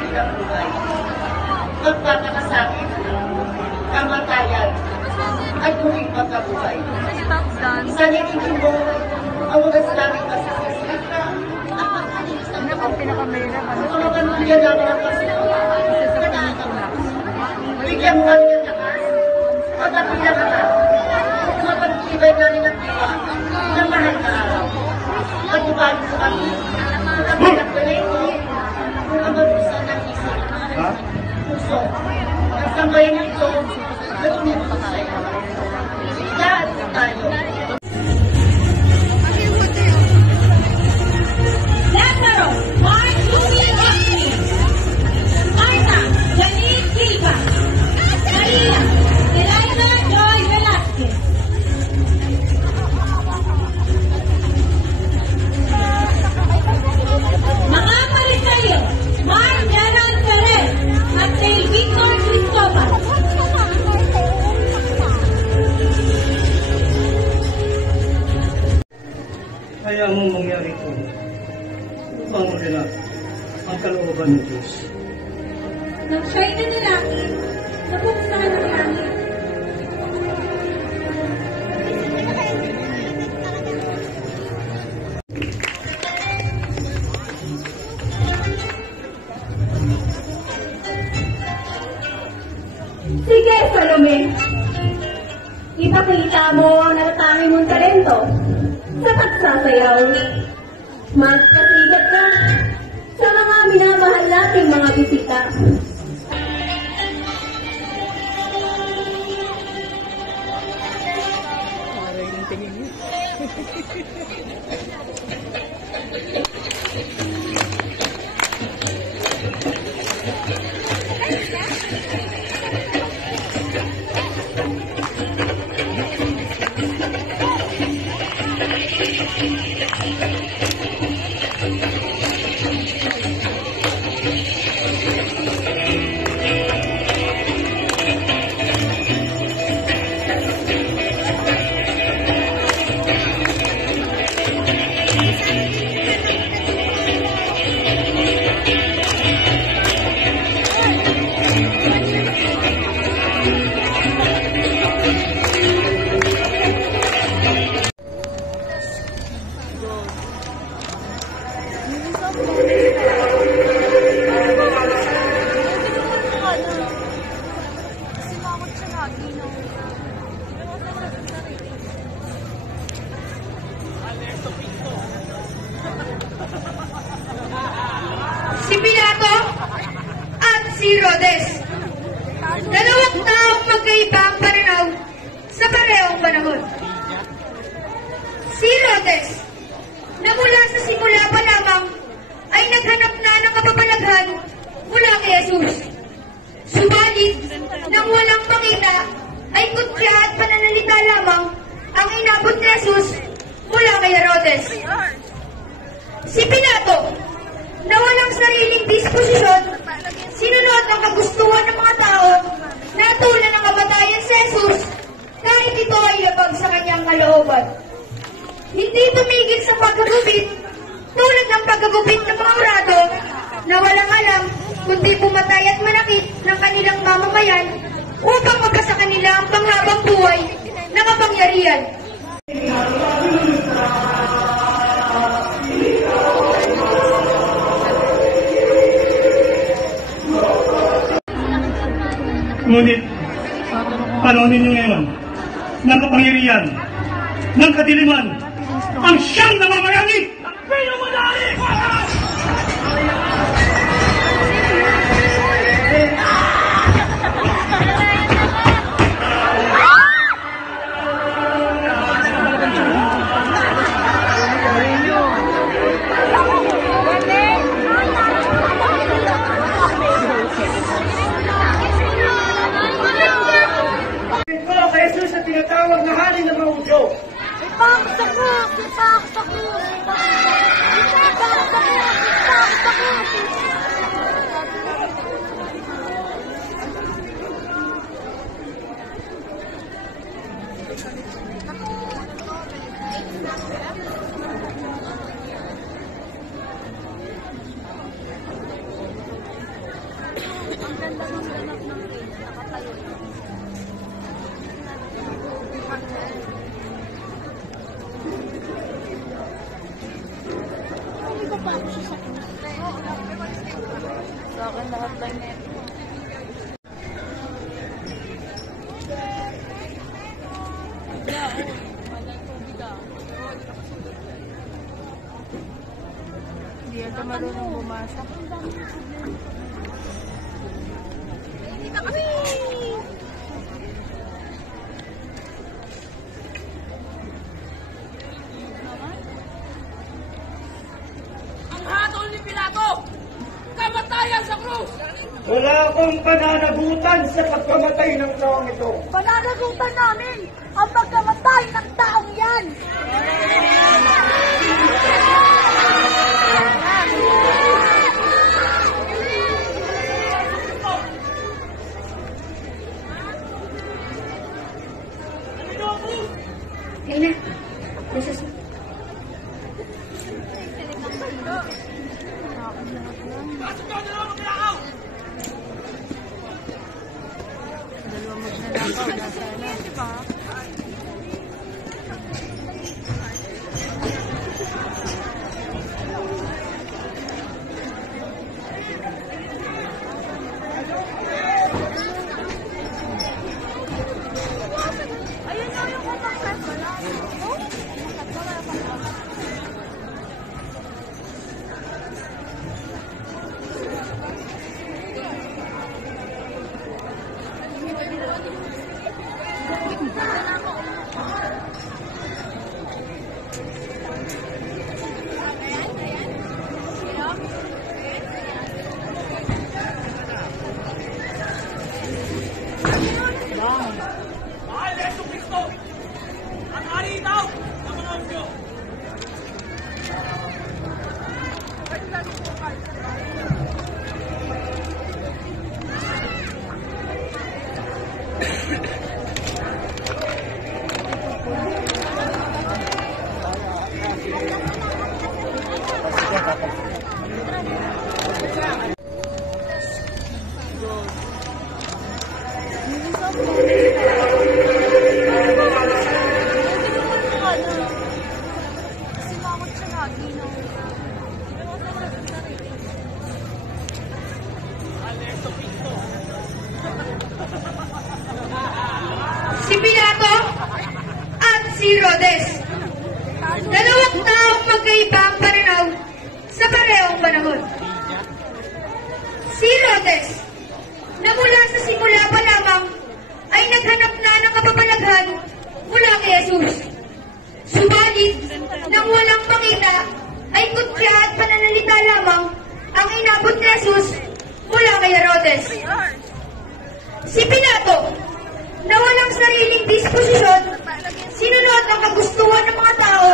kanilang buhay. Magpapakasakit, kamatayan, at muling pagkabuhay. Isa nilingin mo ang mga sinabing masasasakit na ang pinakamahirap. Mga kanulyan ang mga kasunod. Bigyan mo kami ng lakas, pagkapilang ka na, mapagtibay namin ang diwa ng mahal na araw. Pagtibali sa kami, ang pinagbalay mo, ang magpusa ng isip, puso, ang sambayan nito na tumipos sa iyo. Lahat tayo. Lazarus, Mark Julian Austin, Marta, Janine Silva, Maria, Eliza Joy Velasquez. Mga Marisayo, Mark Gerald Perez, at Dale Victor Cristobal. Kaya mo mangyari ito upang maganap ang kalooban ng Diyos. Nagsiya'y na nilangin, nabuksan ang langit. Sige, Salome. Ipakita mo ang natatangi mong talento sa pagsasayaw. Magkasigat ka sa mga minamahal nating mga bisita. Si Pilato at si Herodes. Dalawang taong magkaiba ang pananaw sa parehong panahon. Si Herodes, na mula sa simula pa lamang ay naghanap na ng kapabalaghan mula kay Jesus. Subalit, nang walang pakita, ay kutya at pananalita lamang ang inabot ni Jesus mula kay Herodes. Si Pilato, na walang sariling disposisyon, sinunod ang kagustuhan ng mga tao na tulad ng kamatayan si Jesus kahit ito ay labag sa kanyang kalooban. Hindi tumigil sa paggagupit tulad ng paggagupit ng mga urado na walang alam kundi pumatay at manakit ng kanilang mamamayan upang magkasa kanila ang panghabang buhay na kapangyarihan. Ngunit, panahon ninyo ngayon, ng kapangyarihan, ng kadiliman, ang siyang namamayani ng pinamadali! Tinatawag na hari ng mga Diyos. Ipaksa ko! Ipaksa ko! Ipaksa ko! Sa akin lahat lang net. Hindi ito marunong bumasa. Hindi ka kami! Ang hatol ni Pilato! Kamatayan sa krus! Wala akong pananagutan sa pagkamatay ng taong ito. Pananagutan namin ang pagkamatay ng taong yan! Ayun na. Nasa Dalawang magnanakaw, nasa na, di ba? Ayun na yung kontaksan ko na. Mahal na Yesu Cristo! Ang hari daw ng mga Hudyo! si Pilato at si Rhodes. Dalawang taong magkaiba ang pananaw sa parehong panahon. Si Rhodes, na mula sa simula pa lamang ay naghanap na ng kapabalaghan mula kay Jesus. Subalit, nang walang pakita, ay kutya at pananalita lamang ang inabot ni Jesus mula kay Herodes. Si Pilato, na walang sariling disposisyon, sinunod ang kagustuhan ng mga tao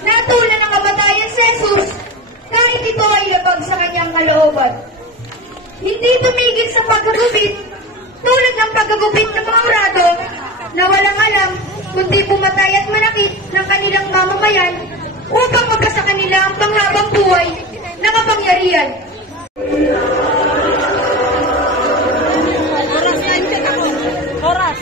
na tulad ng kamatayan si Jesus kahit ito ay labag sa kanyang kalooban. Hindi tumigil sa paggagupit tulad ng paggagupit ng mga urado na walang alam kundi pumatay at manakit ng kanilang mamamayan upang magkasa kanila ang panghabang buhay na kapangyarihan. Oras!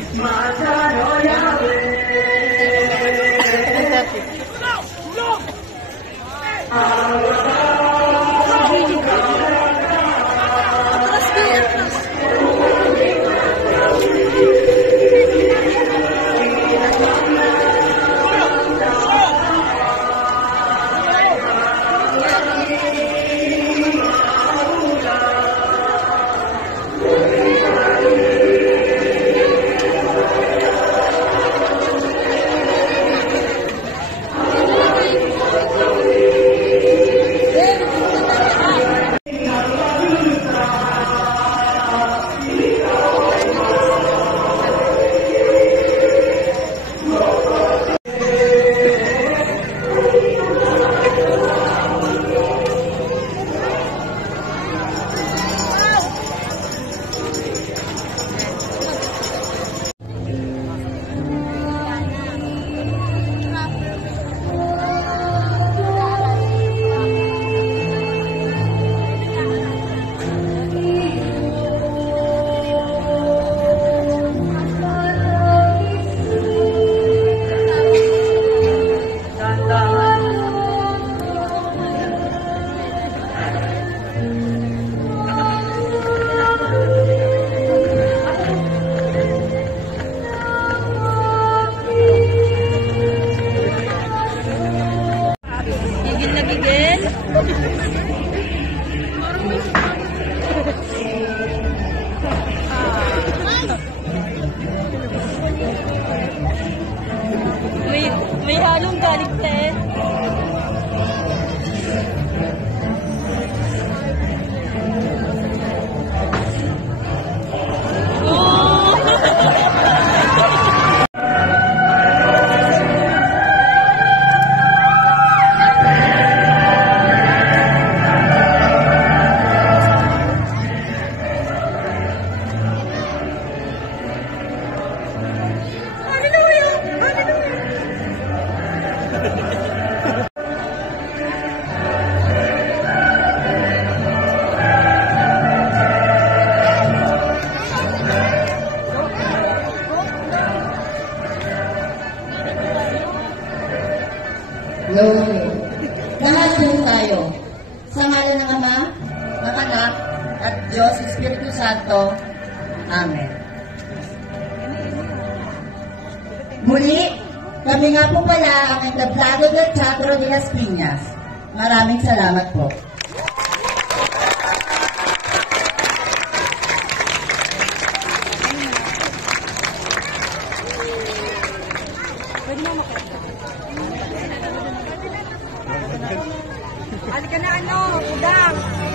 Diyos, Espiritu Santo. Amen. Muli, kami nga po pala ang entablado del Teatro de las Piñas. Maraming salamat po. Halika na, udang.